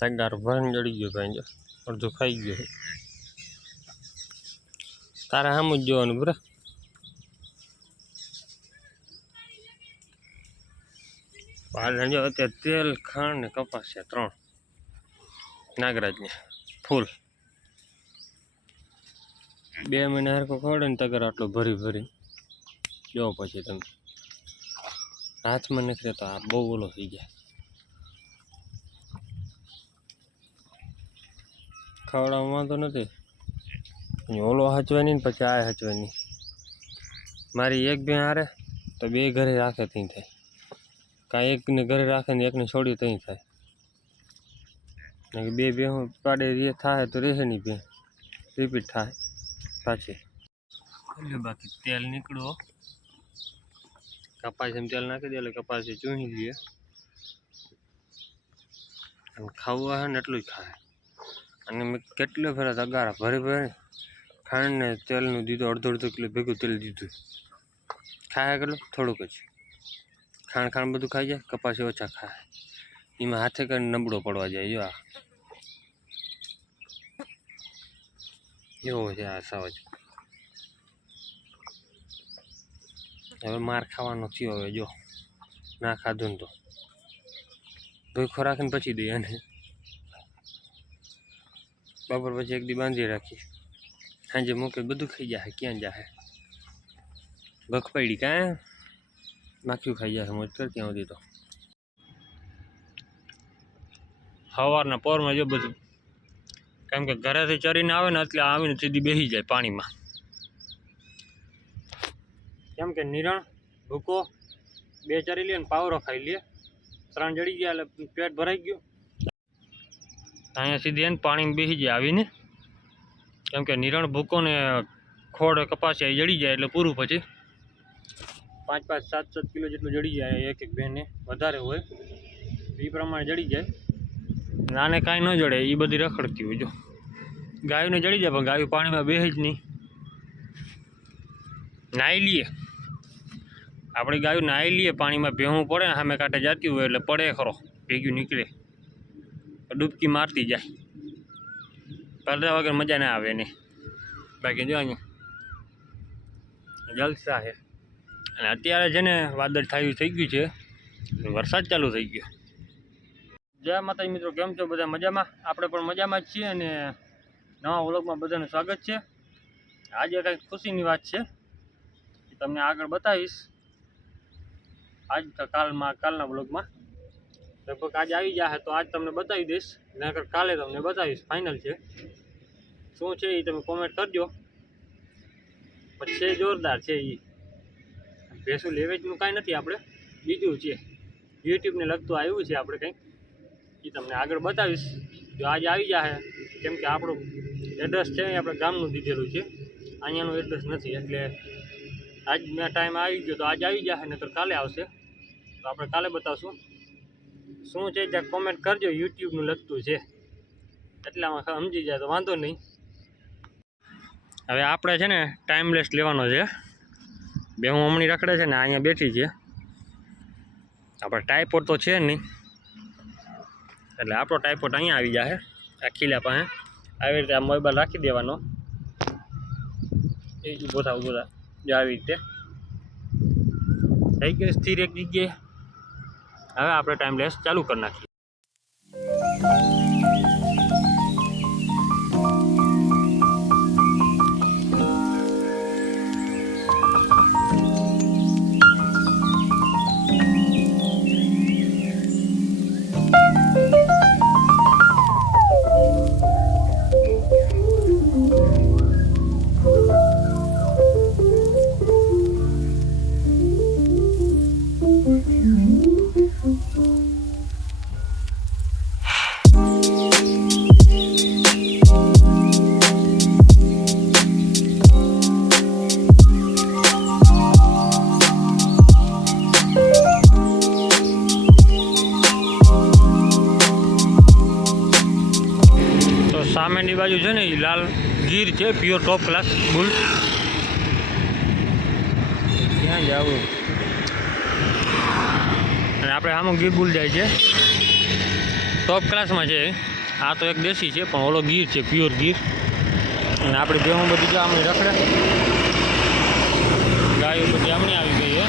તગાર ભરણ જડી ગયો ભાઈ જો, અડધો ખાઈ ગયો. તારે આમ જ જોવાનું બરા. પાછળ જો અત્યારે તેલ, ખાંડ ને કપાસ છે ત્રણ. નાગરાજને, ફૂલ. બે મહિના હરકો ખવડે ને તગર આટલો ભરી ભરી. જો પછી તમે. હાથમાં નથી રહેતો, આ બહુ ઓલો થઈ જાય. ખવડાવવામાં વાંધો નથી. ઓલો હચવાની ને પછી આ હચવાની. મારી એક બે હારે તો બે ઘરે રાખે ત્યાં થાય. કાંઈ એકને ઘરે રાખે ને એકને છોડી ત્યાં થાય. કે બે હું પાડે રે થાય તો રહેશે નહીં બે રિપીટ થાય પાછી. એટલે બાકી તેલ નીકળો કપાસ એમ તેલ નાખી દે એટલે કપાસ ચૂંહી લઈએ અને ખાવું હોય ને એટલું જ ખાય. અને મેં કેટલો ફેરા તગારા ભરી ભરી ખાંડને તેલનું દીધું, અડધો અડધો કિલો ભેગું તેલ દીધું. ખાયા કેટલું? થોડુંક જ. ખાંડ ખાંડ બધું ખાઈ જાય, કપાસી ઓછા ખાય. એમાં હાથે કરીને નબળો પડવા જાય, જો આ. એવો છે આ સાવજ. હવે માર ખાવાનો થયો હવે, જો. ના ખાધું તો. ભૂખો રાખીને પછી દઈએ અને બપોર પછી એક દી બાંધી રાખી સાંજે મૂકે બધું ખાઈ જાય ક્યાં જાય ભખ પડી કાં માખ્યું ખાઈ જાય મોજ કર ત્યાં સુધી તો. સવારના પોરમાં જો બધું. કેમ કે ઘરેથી ચરીને આવે ને એટલે આવીને સીધી બેસી જાય પાણીમાં. કેમ કે નિરણ, ભૂકો, બે ચરી લે ને પાવરો ખાઈ લે. ત્રણ જડી ગયા એટલે પેટ ભરાઈ ગયું. અહીંયા સીધી એને પાણીમાં બેસી જાય આવીને. કેમ કે નિરણ ભૂકો ને ખોડ કપાસિયા જડી જાય એટલે પૂરું પછી. પાંચ પાંચ, સાત સાત કિલો જેટલું જડી જાય એક એક બેને વધારે હોય. એ પ્રમાણે જડી જાય. નાને કાંઈ ન જડે, એ બધી રખડતી હોય જો. ગાયોને જડી જાય, પણ ગાયું પાણીમાં બેસે જ નહીં. નાહી લઈએ આપણી ગાયું નાહી લઈએ પાણીમાં ભેહું પડે ને સામે કાંઠે જતી હોય એટલે પડે ખરો, ભેગ્યું નીકળે. ડૂબકી મારતી જાય. પડદા વગર મજા ના આવે એને. બાકી જો અહીંયા જલસા છે. અને અત્યારે છે ને વાદળ થાયું થઈ ગયું છે. વરસાદ ચાલુ થઈ ગયો. જય માતાજી મિત્રો, કેમ છો? બધા મજામાં? આપણે પણ મજામાં જ છીએ અને નવા વ્લોગમાં બધાનું સ્વાગત છે. આજે કંઈક ખુશીની વાત છે. તમને આગળ બતાવીશ. આજ કાલમાં, કાલના વ્લોગમાં. લગભગ આજે આવી જશે તો આજ તમને બતાવી દઈશ. નકર કાલે તમને બતાવીશ ફાઇનલ છે. શું છે એ તમે કોમેન્ટ કરજો. પછી છે જોરદાર છે એ ભેંસું લેવેજનું કાંઈ નથી આપણે. બીજું છે. યુટ્યુબને લગતું આવ્યું છે આપણે કંઈક. એ તમને આગળ બતાવીશ. જો આજે આવી જશે કેમ કે આપણું એડ્રેસ છે એ આપણે ગામનું દીધેલું છે. અહીંયાનું એડ્રેસ નથી, એટલે આજ મેં ટાઈમ આવી ગયો તો આજે આવી જશે નકર કાલે આવશે. તો આપણે કાલે બતાવશું. શું છે ત્યાં કોમેન્ટ કરજો યુટ્યુબનું લગતું છે. એટલામાં સમજી જાય તો વાંધો નહીં. હવે આપણે છે ને ટાઈમલેસ લેવાનો છે. બે હું હમણાં રખડે છે ને અહીંયા બેઠી છે. આપણે ટાઈપોડ તો છે નહીં. એટલે આપણો ટાઈપોટ અહીંયા આવી જશે આ ખીલા પાસે. આવી રીતે આ મોબાઈલ રાખી દેવાનો. એ ઊભો થા ઊભો થા. જો આવી રીતે. થઈ ગયો સ્થિર એક જગ્યાએ. હવે આપણે ટાઈમલેસ ચાલુ કરી નાખીએ. પ્યોર ટોપ ક્લાસ બુલ ક્યાં જવું? અને આપણે આમાં ગીર બુલ જાય છે. ટોપ ક્લાસમાં છે આ તો એક દેશી છે પણ ઓલો ગીર છે પ્યોર ગીર. અને આપણે બેહું બધી જો આમની રખડે. ગાયો બધી આમની આવી ગઈ છે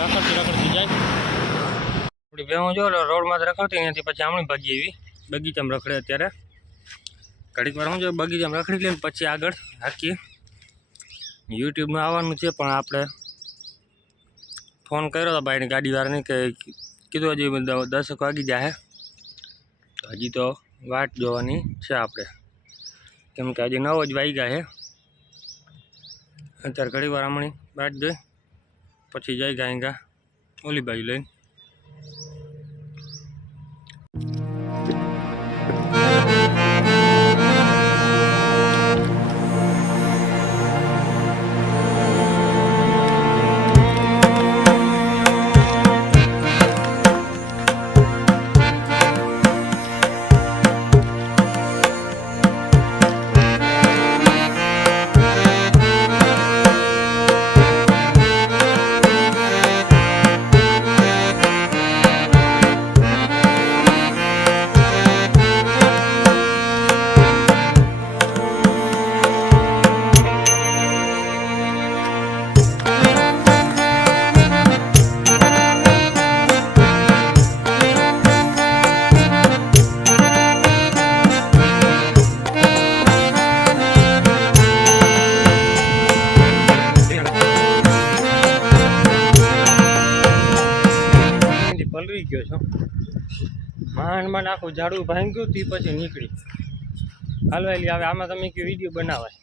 રખડતી રખડતી જાય. આપણી બેહું જો રોડમાં રખડતી ત્યાંથી પછી આમણી ભાગી એવી બગીચામાં રખડે અત્યારે. ઘડીક વાર હું જો બગીચામાં રખડી લઈને પછી આગળ હાકીએ. યુટ્યુબમાં આવવાનું છે, પણ આપણે ફોન કર્યો હતો ભાઈને ગાડીવાળાને કે કીધું હજી દસેક વાગી જાય હજી તો વાટ જોવાની છે આપણે. કેમ કે હજી નવ જ વાગ્યા છે અત્યારે ઘડી વાર હમણાં વાટ જોઈ, પછી જઈ ગાયગા ઓલી બાજુ લઈને. અહીંથી ગયો છું. માંડ માંડ આખું ઝાડું ભાંગ્યું, તે પછી નીકળી. હાલવાયેલી આવે આમાં તમે કયો વીડિયો બનાવાય?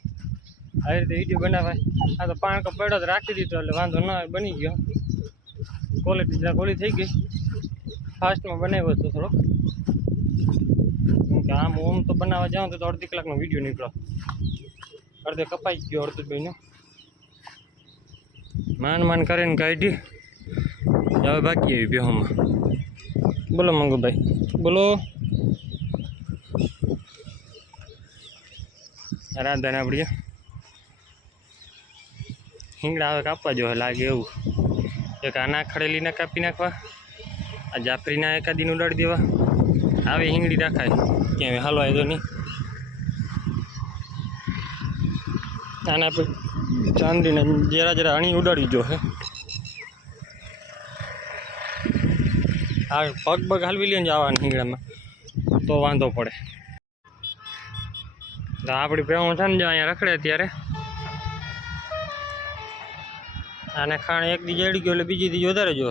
આવી રીતે વીડિયો બનાવાય? આ તો પાણ પડ્યો જ રાખી દીધો, એટલે વાંધો ન બની ગયો. ક્વોલિટી જરા ઓલી થઈ ગઈ. ફાસ્ટમાં બનાવ્યો હતો થોડોક. કે આમ ઓમ તો બનાવવા જાઉં તો અડધી કલાકનો વીડિયો નીકળો. અડધે કપાઈ ગયો અડધું ભાઈનો માંડ માન કરીને કાઢી હવે બાકી આવી બેહોમાં બોલો મંગુભાઈ બોલો રાંધાને આપણી હિંગડા હવે કાપવા જો લાગે એવું એક આના ખડેલીને કાપી નાખવા આ જાફરીના એકાદીને ઉડાડી દેવા આવે હિંગડી રાખાય ક્યાં હાલવાય તો નહીં આના ચાંદીને જરા જરા અણી ઉડાડી જો હે આ પગ પગ હાલવી લઈને જવા હિંગડામાં તો વાંધો પડે. તો આપણી ભેહું છે ને જો અહીંયા રખડે ત્યારે આને ખાણ એક દી જડી ગયો એટલે બીજી દી વધારે જો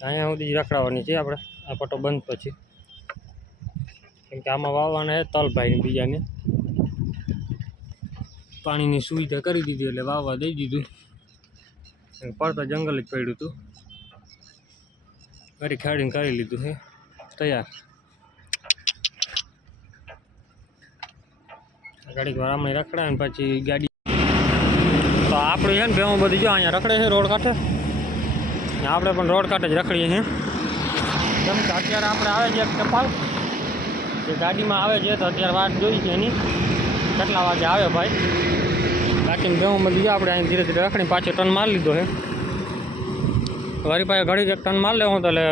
અહીંયા સુધી રખડાવવાની છે આપણે આ પટો બંધ પછી. કેમ કે આમાં વાવવાના છે તલભાઈને બીજાને. પાણીની સુવિધા કરી દીધી એટલે વાવવા દઈ દીધું. પડતા જંગલ જ પડ્યું હતું ફરી ખેડીને કરી લીધું છે તૈયાર. ગાડી વાર આમણે રખડાય ને પછી ગાડી તો આપણે છે ને ભેવું બધી જો અહીંયા રખડે છે રોડ કાંઠે. આપણે પણ રોડ કાંઠે જ રખડીએ છીએ કેમ કે અત્યારે આપણે આવે છે ટપાલ. જે ગાડીમાં આવે છે તો અત્યારે વાત જોઈ છે એની. કેટલા વાગે આવે ભાઈ? બાકીને ભેવું બધી જો આપણે અહીં ધીરે ધીરે રખડીને પાછો ટન મારી લીધો છે વારી પાસે ઘડી એક ટન માર લેવું તો એટલે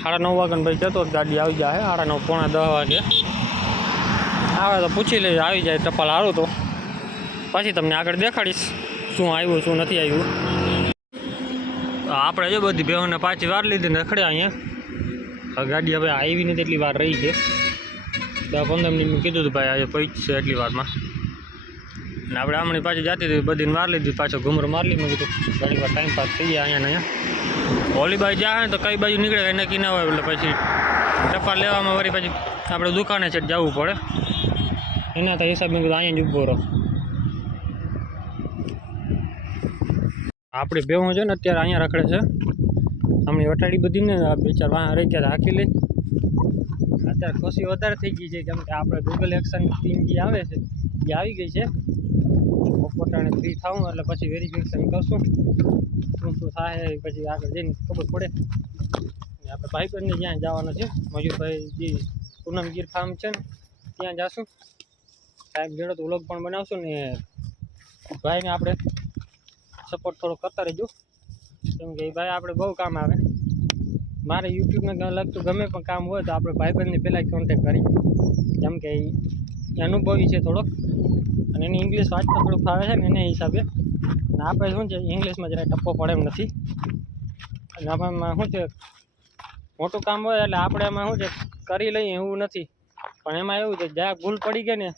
સાડા નવ વાગ્યા ભાઈ જતો ગાડી આવી જાય સાડા નવ, પોણા દસ વાગે. આવે તો પૂછી લેજો આવી જાય ટપાલ સારું તો. પછી તમને આગળ દેખાડીશ શું આવ્યું, શું નથી આવ્યું. આપણે જો બધી બેહોને પાછી વાર લીધી ને રખડ્યા અહીંયા. ગાડી હવે આવી નથી એટલી વાર રહી છે. દસ પંદર મિનિટ મેં કીધું હતું ભાઈ આજે પહોંચશે એટલી વારમાં. ને આપણે આમણી પાછી જતી હતી, બધીને વાર લીધી, પાછો ઘૂમર મારી લીધી, મેં કીધું, ઘણી વાર ટાઈમ પાસ થઈ જાય અહીંયા અહીંયા. ઓલી બાજુ જાય ને તો કઈ બાજુ નીકળે, કઈ નક્કી ના હોય, એટલે પછી ટપાલ લેવામાં વળી પછી આપણે દુકાને છે જવું પડે. એના તો હિસાબે મેં કીધું, અહીંયા જ ઊભો રહો. આપણે બેવું છે ને અત્યારે અહીંયા રખડે છે. આમની વટાડી બધી ને ચાર વાહ રહી ગયા, હાકી લઈ. અત્યારે ખુશી વધારે થઈ ગઈ છે, કેમ કે આપણે ગૂગલ એક્શન ટીમ જે આવે છે, એ આવી ગઈ છે. પોતાને ફ્રી થાવું એટલે પછી વેરિફિકેશન કરશું. શું શું થાય પછી આગળ જઈને ખબર પડે. આપણે ભાઈબંધને જ્યાં જવાનું છે મયુરભાઈ જે પૂનમ ગીર ફાર્મ છે ને, ત્યાં જશું. સાહેબ જોડે તો વ્લોગ પણ બનાવશું ને ભાઈને આપણે સપોર્ટ થોડો કરતા રહેજો. કેમ કે ભાઈ આપણે બહુ કામ આવે. મારે યુટ્યુબને લગતું ગમે પણ કામ હોય તો આપણે ભાઈબંધને પહેલાં કોન્ટેક કરી. કેમ કે અનુભવી છે થોડોક. અને એને ઇંગ્લિશ વાંચતા થોડુંક ફાવે છે ને એને હિસાબે. અને આપણે શું છે ઇંગ્લિશમાં જરા ટપ્પો પડે એમ નથી. અને આપણામાં શું છે, મોટું કામ હોય એટલે આપણે એમાં શું છે, કરી લઈએ એવું નથી. પણ એમાં એવું છે, જ્યાં ભૂલ પડી ગઈ ને,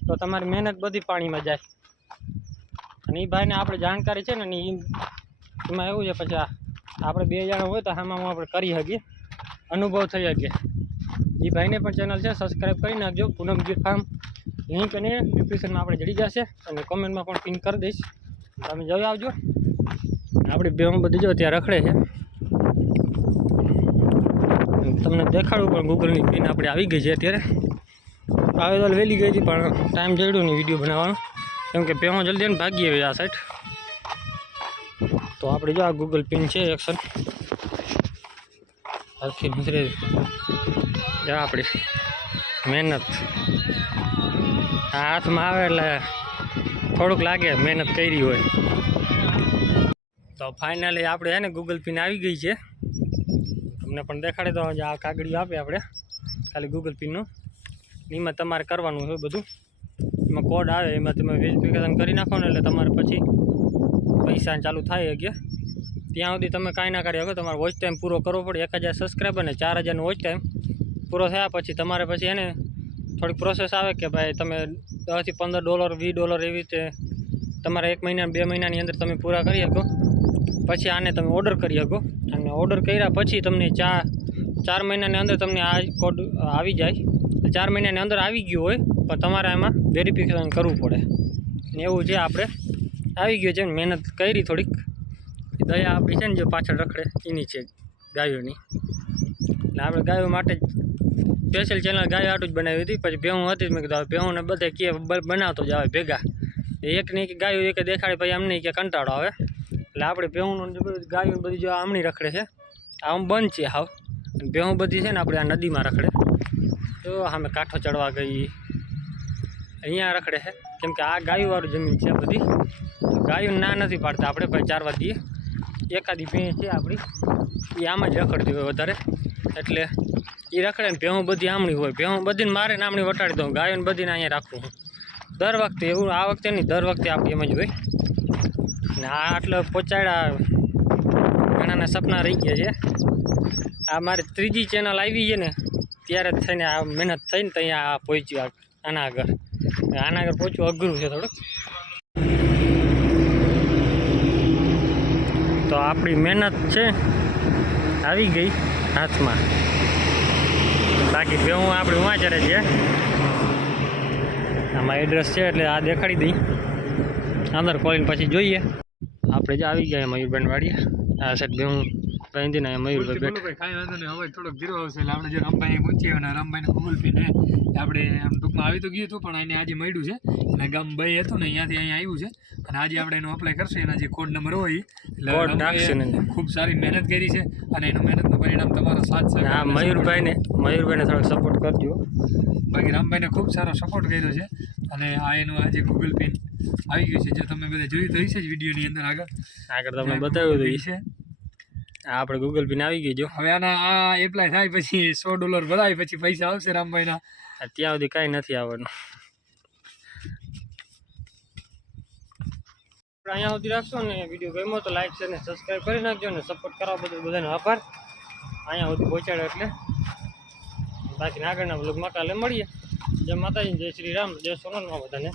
તો તમારી મહેનત બધી પાણીમાં જાય. અને એ ભાઈને આપણે જાણકારી છે ને એમાં એવું છે પછી આપણે બે જણા હોય તો આમાં હું આપણે કરી શકીએ. અનુભવ થઈ શકીએ. એ ભાઈને પણ ચેનલ છે સબસ્ક્રાઈબ કરી નાખજો. પૂનમજી ફાર્મ લિંક અને ડિસ્ક્રિપ્શનમાં આપણે જડી જશે અને કોમેન્ટમાં પણ પિન કરી દઈશ. તમે જોઈ આવજો. આપણી બેહું બધી જો ત્યાં રખડે છે. તમને દેખાડું પણ ગૂગલની પિન આપણે આવી ગઈ છે અત્યારે. આવે તો વહેલી ગઈ હતી પણ ટાઈમ જડ્યો નહીં વીડિયો બનાવવાનો. કેમ કે પેહો જલ્દી ને ભાગી આવી આ સાઈડ તો આપણે જો આ ગૂગલ પિન છે એક્શન આખી મિત્રે આપણી. મહેનત. આ હાથમાં આવે એટલે થોડુંક લાગે મહેનત કરી હોય. તો ફાઇનલી આપણે હે ને ગૂગલ પિન આવી ગઈ છે. તમને પણ દેખાડે તો આ કાગળિયું આપે આપણે. ખાલી ગૂગલ પિનનું એમાં તમારે કરવાનું છે બધું. એમાં કોડ આવે, એમાં તમે વેરિફિકેશન કરી નાખો ને એટલે તમારે પછી પૈસા ચાલુ થાય કે. ત્યાં સુધી તમે કાંઈ ના કરી શકો તમારે વોચ ટાઈમ પૂરો કરવો પડે. એક હજાર સબસ્ક્રાઈબર ને ચાર હજારનો વોચ ટાઈમ પૂરો થયા પછી તમારે પછી એને થોડીક પ્રોસેસ આવે કે ભાઈ તમે દસથી પંદર ડોલર વીસ ડોલર એવી રીતે તમારે એક મહિના બે મહિનાની અંદર તમે પૂરા કરી શકો. પછી આને તમે ઓર્ડર કરી શકો. અને ઓર્ડર કર્યા પછી તમને ચાર ચાર મહિનાની અંદર તમને આ કોડ આવી જાય. ચાર મહિનાની અંદર આવી ગયું હોય, પણ તમારે એમાં વેરિફિકેશન કરવું પડે. ને એવું છે આપણે આવી ગયું છે મહેનત કરી થોડીક. દયા આપણી છે ને જે પાછળ રખડે, એની છે ગાયોની. એટલે આપણે ગાયો માટે સ્પેશિયલ ચેનલ ગાય આટું જ બનાવી હતી. પછી ભેહું હતી, મેં કીધું ભેહુંને બધે કે બનાવતો જ આવે ભેગા. એક ને એક ગાયો એક દેખાડે, પછી અમને કે કંટાળો આવે. એટલે આપણે ભેહુંનું ગાયું બધી જો આમણી રખડે છે. આમ બંધ છે હાવ. ભેહું બધી છે ને આપણે આ નદીમાં રખડે. તો અમે કાંઠો ચડવા ગઈ. અહીંયા રખડે છે. કેમ કે આ ગાયુંવાળું જમીન છે બધી. ગાયું ના નથી પાડતા આપણે ભાઈ ચારવા દઈએ. એકાદી ભેં છે આપણી. એ આમાં જ રખડતી હોય વધારે. એટલે એ રખડે ને ભેહું બધી આમણી હોય. ભેહું બધીને મારે આમણી વટાડી દઉં. ગાયોને બધીને અહીંયા રાખું હું. દર વખતે એવું, આ વખતે નહીં, દર વખતે આપણી એમ જ હોય. ને આ આટલે પહોંચાડ્યા ઘણાના સપના રહી ગયા છે. આ મારી ત્રીજી ચેનલ આવી છે ને, ત્યારે જ થઈને આ મહેનત થઈને ત્યાં આ પહોંચ્યું આના આગળ આના આગળ પહોંચવું અઘરું છે થોડુંક. તો આપણી મહેનત છે, આવી ગઈ હાથમાં. બાકી ભેહું આપણી ચરે છે આમાં એડ્રેસ છે એટલે આ દેખાડી દઈ. અંદર ખોલીને પછી જોઈએ. આપણે જ આવી ગયા મયુરબેન વાડીએ. આ સાઈડ બાંધી ને મયુરભાઈ બેઠા કાંઈ વાંધો નહીં. હવે થોડોક ધીરો આવશે એટલે આપણે જે રામભાઈ પહોંચીએ અને રામભાઈને ગૂગલ પે ને. આપણે આમ ટૂંકમાં આવી તો ગયું હતું પણ એને આજે મળ્યું છે. અને ગામ ભાઈ હતું ને અહીંયાથી અહીંયા આવ્યું છે. અને આજે આપણે એનો અપ્લાય કરશે એના જે કોડ નંબર હોય એટલે. ખૂબ સારી મહેનત કરી છે અને એનું મહેનતનું પરિણામ તમારો સાથ છે. હા મયુરભાઈને મયુરભાઈને થોડોક સપોર્ટ કરજો. બાકી રામભાઈને ખૂબ સારો સપોર્ટ કર્યો છે. અને આ એનું આજે ગૂગલ પિન આવી ગયું છે. જે તમે બધા જોયું તો હશે જ વિડીયોની અંદર આગળ. આગળ તમને બતાવ્યું તો. છે. આપણે ગૂગલ પે આવી ગઈ જો. હવે આના આ એપ્લાય થાય પછી સો ડોલર ભરાય પછી પૈસા આવશે રામભાઈના. ત્યાં સુધી કાંઈ નથી આવવાનું. અહીંયા સુધી રાખશો ને વીડિયો ગમ્યો તો લાઈક છે ને સબસ્ક્રાઈબ કરી નાખજો ને સપોર્ટ કરવા બદલ બધાનો આભાર. અહીંયા સુધી પહોંચાડ્યો એટલે. બાકી આગળના બ્લોગમાં કાલે મળીએ. જય માતાજી જય શ્રી રામ જય સોનલમાં બધાને.